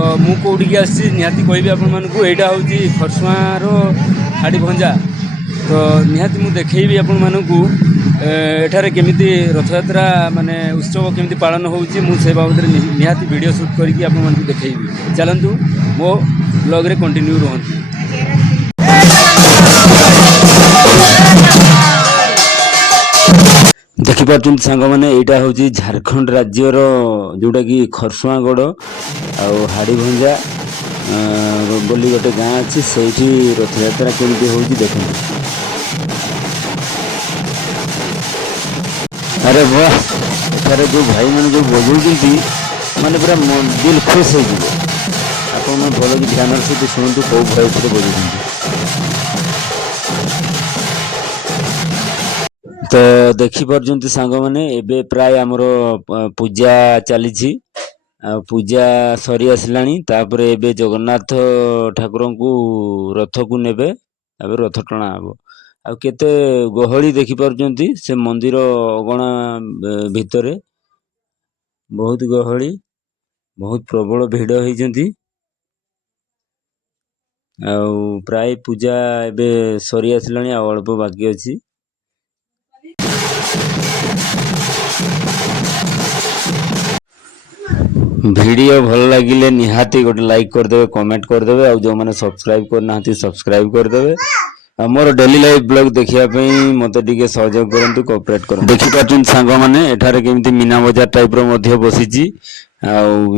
तो मु कौटिकी आसी निहाती कहबी आपको यहाँ हूँ खरसुआर हाड़ी भंजा तो निहाती मु देखी आपको एठारे केमिति रथयात्रा माने उत्सव केमिति पालन होउची मु से बाबद निहाती वीडियो शूट करके आपको देखी चलतु मो ब्लॉग रे कंटिन्यू रहंतु। देखिपुं सांग मैंने यहाँ हूँ झारखंड राज्यर जोटा कि खरसुआगढ़ आड़ी भंजा बोली गोटे गाँ अच्छी से रथयात्रा केमती हो देखते। अरे वाह एठार जो भाई मैंने जो बजाऊँ माने पूरा दिल खुश हो भल कि ध्यान सहित शुणु कौ भयस बजाऊँ। तो देखिपुं सांग मैंने एबे प्राय आमर पूजा चली पूजा सरी आसलानी तापर एबे जगन्नाथ ठाकुर को रथ को नेबे रथ टणा हम आ केते गहली देखिपुं से मंदिर अगणा भितर बहुत गहली बहुत प्रबल भिड़ होती प्राय पूजा एबे सरी आसलानी अल्प बाकी अच्छी। वीडियो भल लगिले निहाती गोटे लाइक करदे कमेंट करदे और जो मैंने सब्सक्राइब करना सब्सक्राइब करदे मोर डेली लाइफ ब्लॉग देखिया मत टे सहयोग करूँ कोऑपरेट करूँ। देखिपुं सांग मैंने एठारे केमिति मीना बजार टाइप रो बसी।